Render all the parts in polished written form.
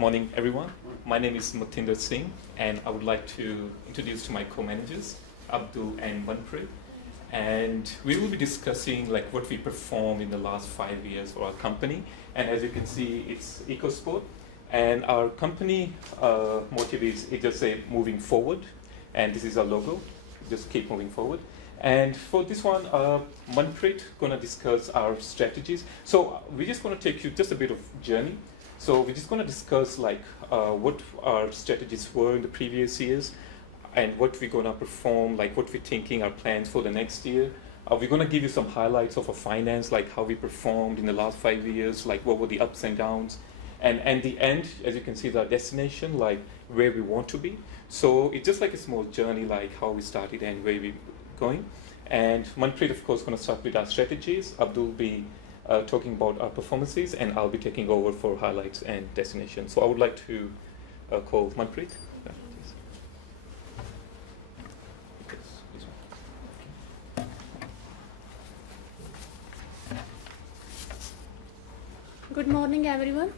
morning, everyone. My name is Mutinda Singh, and I would like to introduce to my co-managers, Abdul and Munfried. And we will be discussing like what we performed in the last 5 years for our company. And as you can see, it's Ecosport. And our company motive is just say moving forward. And this is our logo, just keep moving forward. And for this one, Munfried gonna discuss our strategies. So we're just gonna take you just a bit of journey. So we're just gonna discuss like what our strategies were in the previous years and what we're gonna perform, like what we're thinking, our plans for the next year. We're gonna give you some highlights of our finance, like how we performed in the last 5 years, like what were the ups and downs. And at the end, as you can see, the destination, like where we want to be. So it's just like a small journey, like how we started and where we're going. And Munfried, of course, going to start with our strategies. Abdul will be talking about our performances, and I'll be taking over for highlights and destinations. So I would like to call Munfried. Good morning, everyone.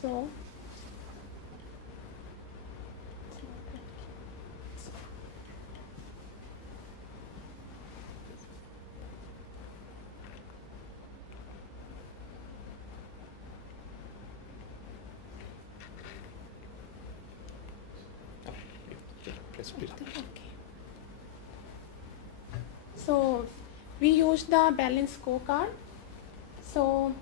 So we use the balance scorecard. So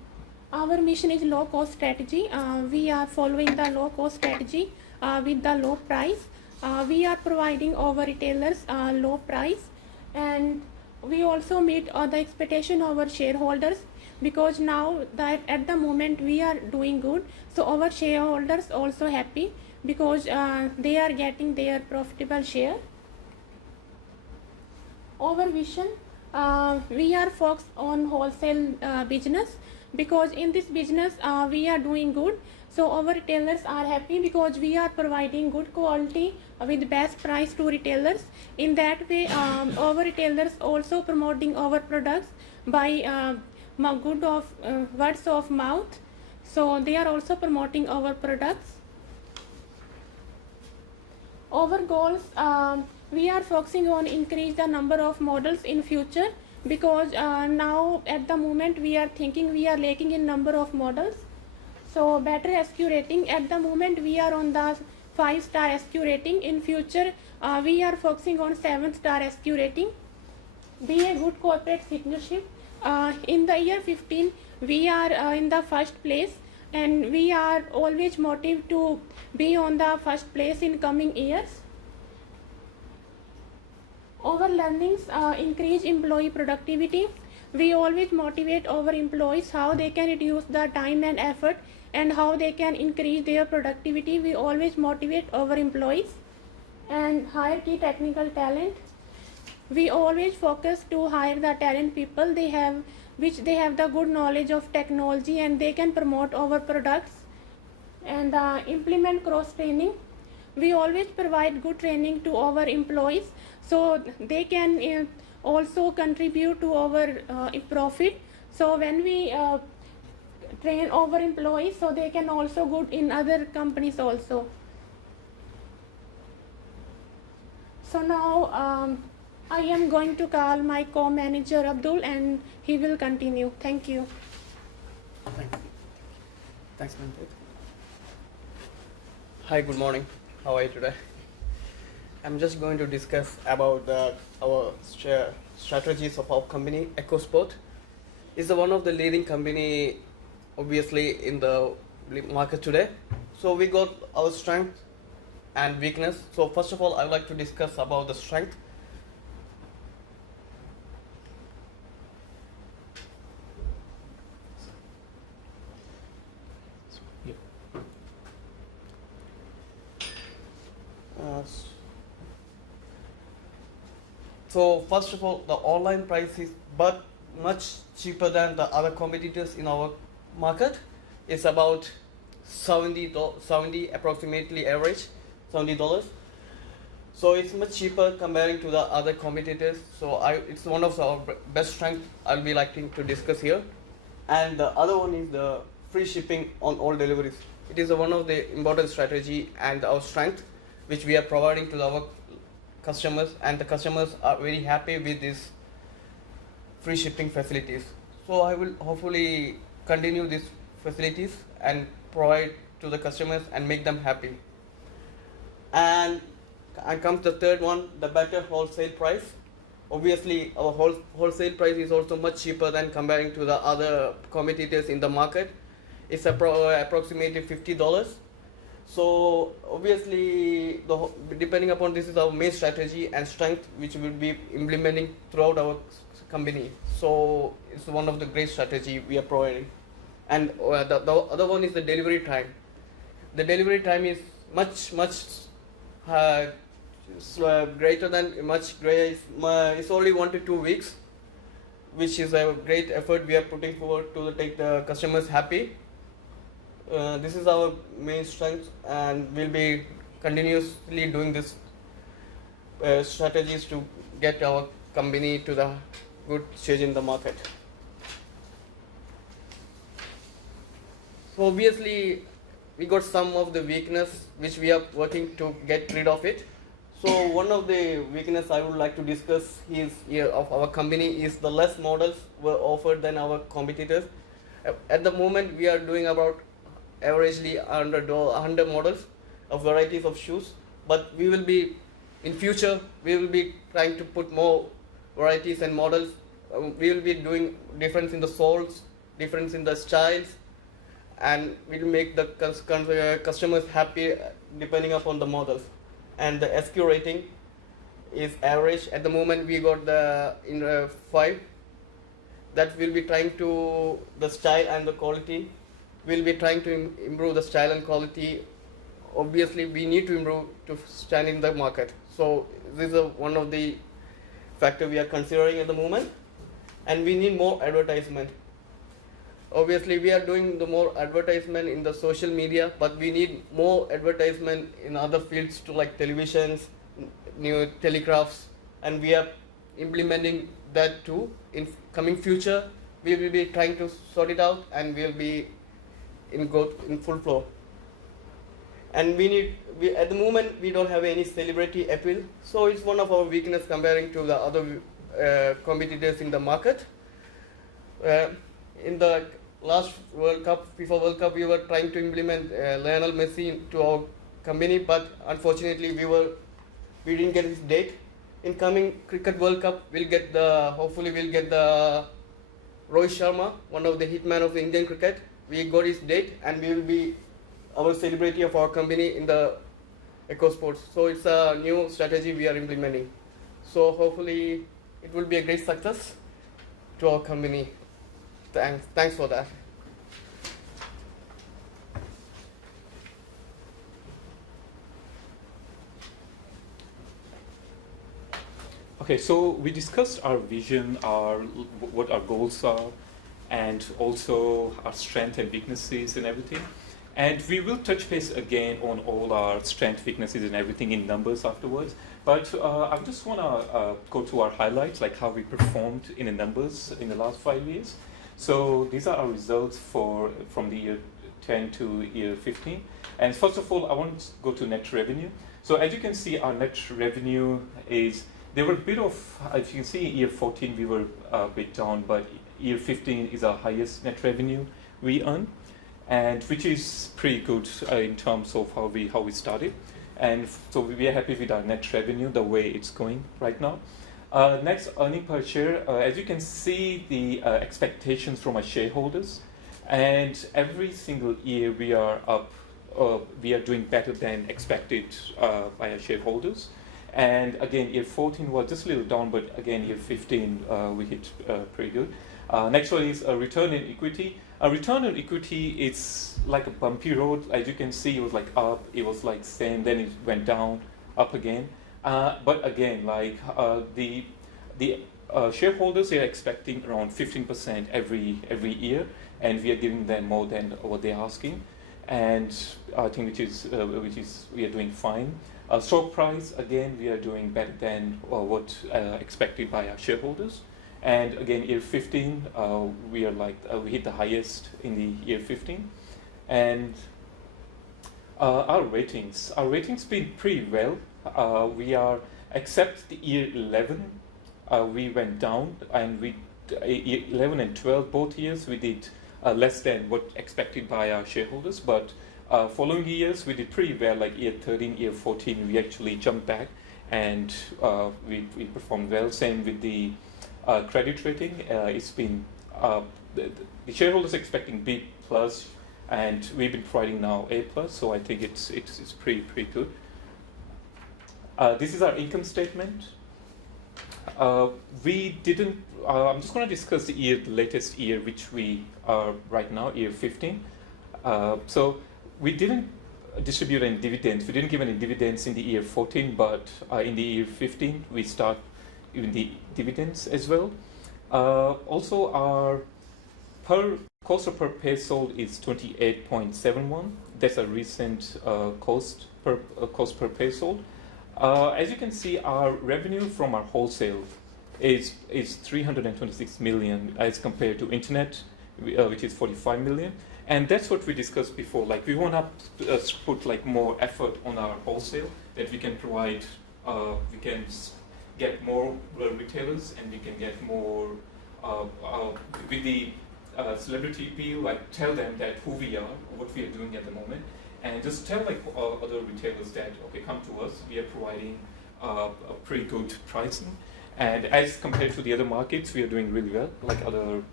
our mission is low cost strategy. We are following the low cost strategy with the low price. We are providing our retailers low price, and we also meet the expectation of our shareholders, because now that at the moment we are doing good, so our shareholders also happy because they are getting their profitable share. Our vision, we are focused on wholesale business, because in this business we are doing good, so our retailers are happy because we are providing good quality with best price to retailers. In that way, our retailers also promoting our products by words of mouth, so they are also promoting our products. Our goals, we are focusing on increase the number of models in future, because now at the moment we are thinking we are lacking in number of models. So better SQ rating, at the moment we are on the 5-star SQ rating. In future we are focusing on 7-star SQ rating. Be a good corporate citizenship. In the year 15 we are in the first place, and we are always motivated to be on the first place in coming years. Our learnings, increase employee productivity. We always motivate our employees how they can reduce the time and effort and how they can increase their productivity. We always motivate our employees. And hire key technical talent. We always focus to hire the talent people which they have the good knowledge of technology and they can promote our products. And implement cross training. We always provide good training to our employees, so they can also contribute to our profit. So when we train our employees, so they can also good in other companies also. So now I am going to call my co-manager Abdul, and he will continue. Thank you. Thanks, Munfried. Hi, good morning. How are you today? I'm just going to discuss about our strategies of our company. Ecosport is one of the leading company, obviously, in the market today. So we got our strength and weakness. So first of all, I would like to discuss about the strength. So first of all, the online price is but much cheaper than the other competitors in our market. It's about $70 approximately average, $70. So it's much cheaper comparing to the other competitors. So it's one of our best strengths I'll be liking to discuss here. And the other one is the free shipping on all deliveries. It is one of the important strategy and our strength, which we are providing to our customers, and the customers are very happy with these free shipping facilities. So I will hopefully continue these facilities and provide to the customers and make them happy. And comes the third one, the better wholesale price. Obviously, our wholesale price is also much cheaper than comparing to the other competitors in the market. It's approximately $50. So obviously, depending upon this is our main strategy and strength, which we will be implementing throughout our company. So it's one of the great strategy we are providing. And the other one is the delivery time. The delivery time is much greater than it's only 1 to 2 weeks, which is a great effort we are putting forward to take the customers happy. This is our main strength, and we'll be continuously doing this strategies to get our company to the good stage in the market. So obviously, we got some of the weakness which we are working to get rid of it. So one of the weakness I would like to discuss is of our company is the less models were offered than our competitors. At the moment, we are doing about averagely 100 models of varieties of shoes, but we will be in future we will be trying to put more varieties and models. We will be doing difference in the soles, difference in the styles, and we will make the customers happy depending upon the models. And the SQ rating is average. At the moment, we got the 5. That will be trying to the style and the quality. We'll be trying to improve the style and quality. Obviously, we need to improve to stand in the market. So this is one of the factor we are considering at the moment, and we need more advertisement. Obviously, we are doing the more advertisement in the social media, but we need more advertisement in other fields too, like televisions, new telegraphs, and we are implementing that too. In coming future, we will be trying to sort it out, and we'll be in full flow. And at the moment, we don't have any celebrity appeal, so it's one of our weakness comparing to the other competitors in the market. In the last World Cup, FIFA World Cup, we were trying to implement Lionel Messi into our company, but unfortunately we didn't get his date. In coming Cricket World Cup, hopefully we'll get the Rohit Sharma, one of the hitman of the Indian cricket. We got his date, and we will be our celebrity of our company in the Ecosport. So it's a new strategy we are implementing. So hopefully it will be a great success to our company. Thanks for that. Okay, so we discussed our vision, what our goals are, and also our strengths and weaknesses and everything. And we will touch base again on all our strengths, weaknesses, and everything in numbers afterwards. But I just want to go to our highlights, like how we performed in the numbers in the last 5 years. So these are our results from the year 10 to year 15. And first of all, I want to go to net revenue. So as you can see, our net revenue there were a bit of, as you can see, year 14 we were a bit down, but year 15 is our highest net revenue we earn, and which is pretty good in terms of how we started. And so we are happy with our net revenue, the way it's going right now. Next, earning per share. As you can see, the expectations from our shareholders, and every single year we are up. We are doing better than expected by our shareholders. And again, year 14 was just a little down, but again, year 15 we hit pretty good. Next one is return on equity. Return on equity is like a bumpy road. As you can see, it was like up, it was like same, then it went down, up again. But again, like the shareholders are expecting around 15% every year, and we are giving them more than what they're asking, and I think which is we are doing fine. Stock price, again, we are doing better than what expected by our shareholders. And again, year 15, we hit the highest in the year 15. And our ratings been pretty well. We are, except the year 11, we went down, and we 11 and 12 both years we did less than what expected by our shareholders. But following years we did pretty well. Like year 13, year 14, we actually jumped back, and we performed well. Same with the credit rating. It's been the shareholders expecting B plus, and we've been providing now A plus. So I think it's pretty good. This is our income statement. We didn't. I'm just going to discuss the latest year, which we are right now, year 15. So we didn't distribute any dividends. We didn't give any dividends in the year 14, but in the year 15 we start giving the dividends as well. Also, our cost per pair sold is 28.71. That's a recent cost per pair sold. As you can see, our revenue from our wholesale is 326 million as compared to internet, which is 45 million. And that's what we discussed before. Like, we want to put like more effort on our wholesale, that we can provide, we can get more retailers, and we can get more with the celebrity appeal. Like, tell them that who we are, what we are doing at the moment, and just tell like other retailers that, okay, come to us. We are providing a pretty good pricing, and as compared to the other markets, we are doing really well, like other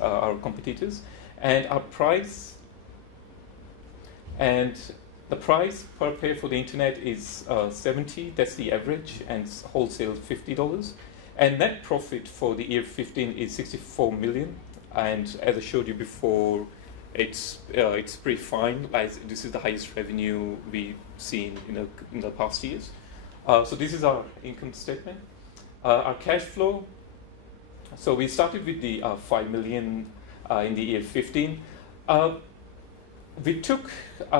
our competitors. And our price, and the price per pair for the internet is 70. That's the average, and wholesale $50. And net profit for the year 15 is 64 million. And as I showed you before, it's pretty fine. Like, this is the highest revenue we've seen in the past years. So this is our income statement. Our cash flow. So we started with the 5 million in the year 15. We took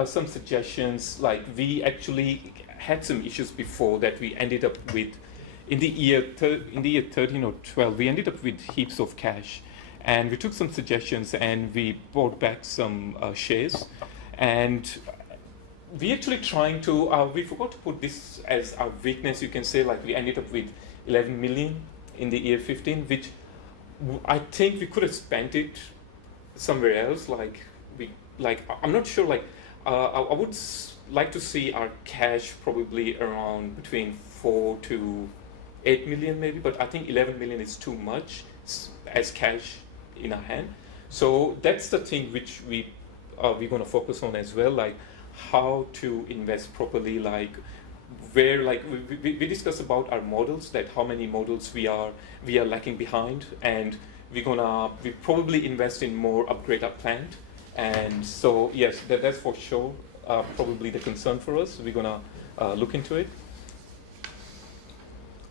some suggestions. Like, we actually had some issues before that we ended up with in the year 13 or 12. We ended up with heaps of cash. And we took some suggestions, and we bought back some shares. And we actually trying to, we forgot to put this as our weakness, you can say. Like, we ended up with 11 million in the year 15, which I think we could have spent it somewhere else. I'm not sure. Like, I would like to see our cash probably around between 4 to 8 million maybe, but I think 11 million is too much as cash in our hand. So that's the thing which we're going to focus on as well, like how to invest properly. Like, where, like, we discussed about our models, that how many models we are lacking behind, and we probably invest in more, upgrade our plant. And so yes, that's for sure probably the concern for us. We're gonna look into it.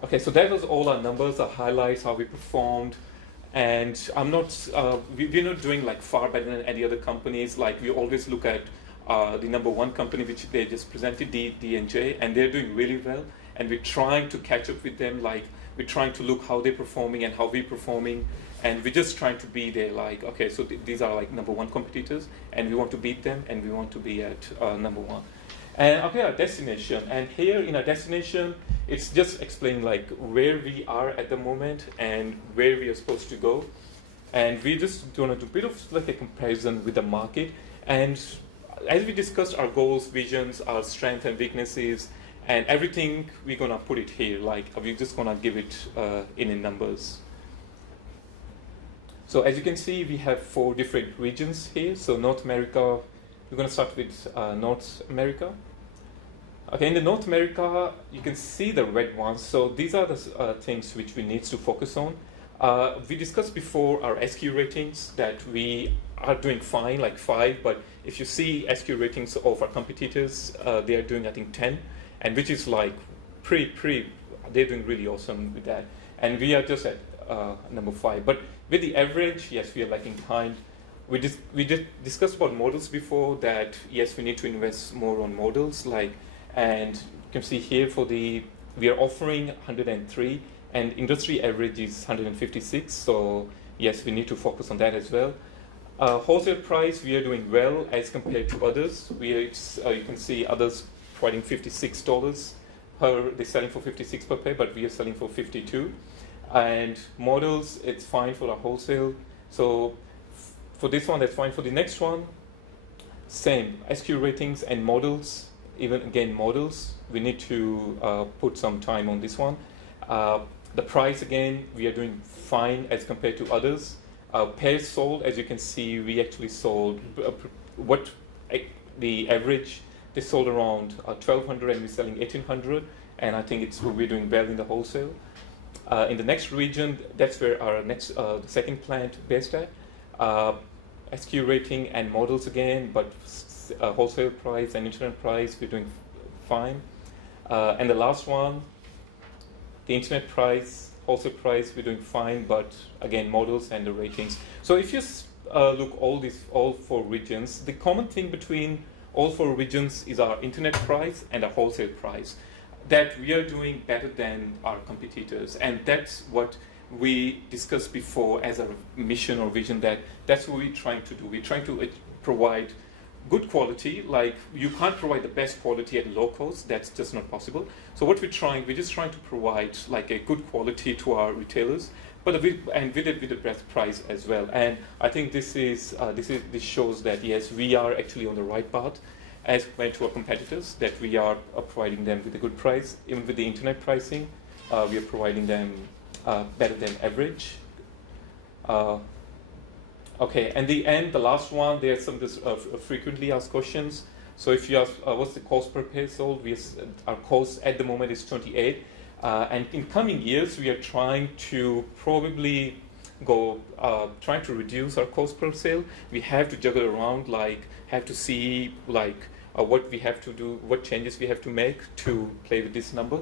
Okay, so that was all our numbers, our highlights, how we performed. And I'm not, we're not doing like far better than any other companies. Like, we always look at the number one company, which they just presented, D&J, and they're doing really well. And we're trying to catch up with them. Like, we're trying to look how they're performing and how we're performing. And we're just trying to be there, like, okay, so these are like number one competitors, and we want to beat them, and we want to be at number one. And okay, our destination. And here in our destination, it's just explaining like where we are at the moment and where we are supposed to go. And we're just going to do a bit of like a comparison with the market. And as we discussed our goals, visions, our strengths and weaknesses, and everything, we're going to put it here. Like, we're just going to give it in numbers. So as you can see, we have 4 different regions here. So North America, we're going to start with North America. Okay, in the North America, you can see the red ones. So these are the things which we need to focus on. We discussed before our SQ ratings, that we are doing fine, like 5. But if you see SQ ratings of our competitors, they are doing, I think, 10, and which is like pretty. They're doing really awesome with that. And we are just at number 5. But with the average, yes, we are lagging behind. We did discuss about models before, that yes, we need to invest more on models. Like, and you can see here we are offering 103, and industry average is 156. So yes, we need to focus on that as well. Wholesale price, we are doing well as compared to others. You can see others providing $56 per, they're selling for 56 per pair, but we are selling for 52. And models, it's fine for our wholesale. So for this one, that's fine. For the next one, same, SQ ratings and models, even again models, we need to put some time on this one. The price, again, we are doing fine as compared to others. Pairs sold, as you can see, we actually sold the average, they sold around 1,200 and we're selling 1,800, and I think we're doing well in the wholesale. In the next region, that's where our next, the second plant based at. SQ rating and models again, but wholesale price and internet price, we're doing fine. And the last one, the internet price, wholesale price, we're doing fine, but again, models and the ratings. So if you look all 4 regions, the common thing between all 4 regions is our internet price and our wholesale price, that we are doing better than our competitors. And that's what we discussed before as a mission or vision, that's what we're trying to do. We're trying to provide good quality. Like, you can't provide the best quality at low cost, that's just not possible. So what we're just trying to provide like a good quality to our retailers, but with the best price as well. And I think this shows that yes, we are actually on the right path as compared to our competitors, that we are providing them with a good price. Even with the internet pricing, we are providing them better than average. Okay, and the last one, there are some frequently asked questions. So if you ask what's the cost per pair sold, our cost at the moment is 28. And in coming years, we are trying to probably trying to reduce our cost per sale. We have to juggle around, have to see what we have to do, what changes we have to make to play with this number.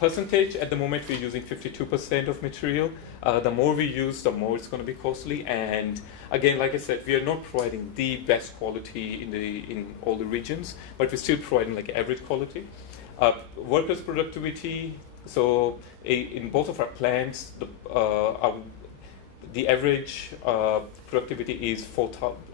Percentage, at the moment we're using 52% of material. The more we use, the more it's going to be costly. And again, like I said, we are not providing the best quality in all the regions, but we're still providing like average quality. Workers' productivity, so in both of our plants, the average productivity is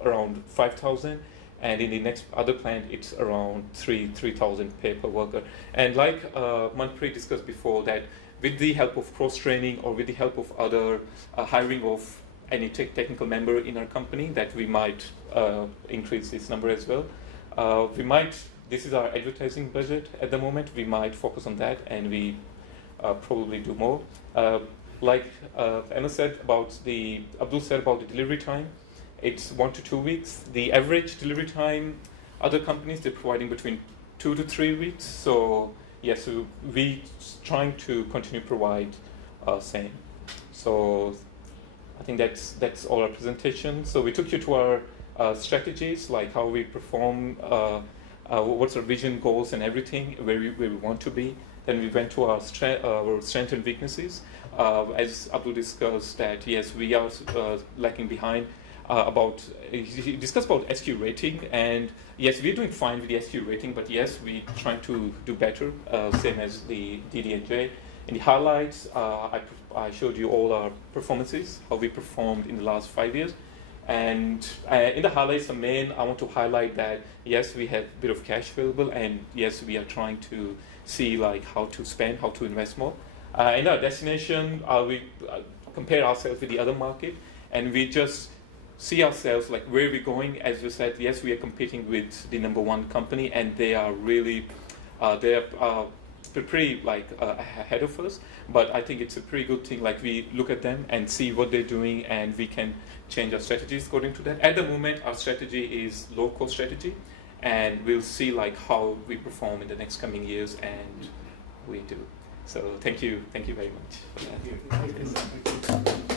around 5,000. And in the next other plant, it's around 3,000 per worker. And like Munfried discussed before, that with the help of cross-training or with the help of other hiring of any technical member in our company, that we might increase this number as well. This is our advertising budget at the moment. We might focus on that, and we probably do more. Like Abdul said about the delivery time. It's 1 to 2 weeks. The average delivery time, other companies, they're providing between 2 to 3 weeks. So yes, so we trying to continue to provide same. So I think that's all our presentation. So we took you to our strategies, like how we perform, what's our vision, goals, and everything, where we want to be. Then we went to our strengths and weaknesses. As Abdul discussed, that yes, we are lacking behind. He discussed about SQ rating, and yes, we're doing fine with the SQ rating, but yes, we're trying to do better, same as the DD&J. In the highlights, I showed you all our performances, how we performed in the last 5 years. And in the highlights, I want to highlight that yes, we have a bit of cash available, and yes, we are trying to see how to spend, how to invest more. In our destination, we compare ourselves with the other market, and we just see ourselves where we're going. As we said, yes, we are competing with the #1 company, and they are really pretty ahead of us. But I think it's a pretty good thing. We look at them and see what they're doing, and we can change our strategies according to that. At the moment, our strategy is low-cost strategy, and we'll see how we perform in the next coming years, and we do. So thank you very much for that. Thank you.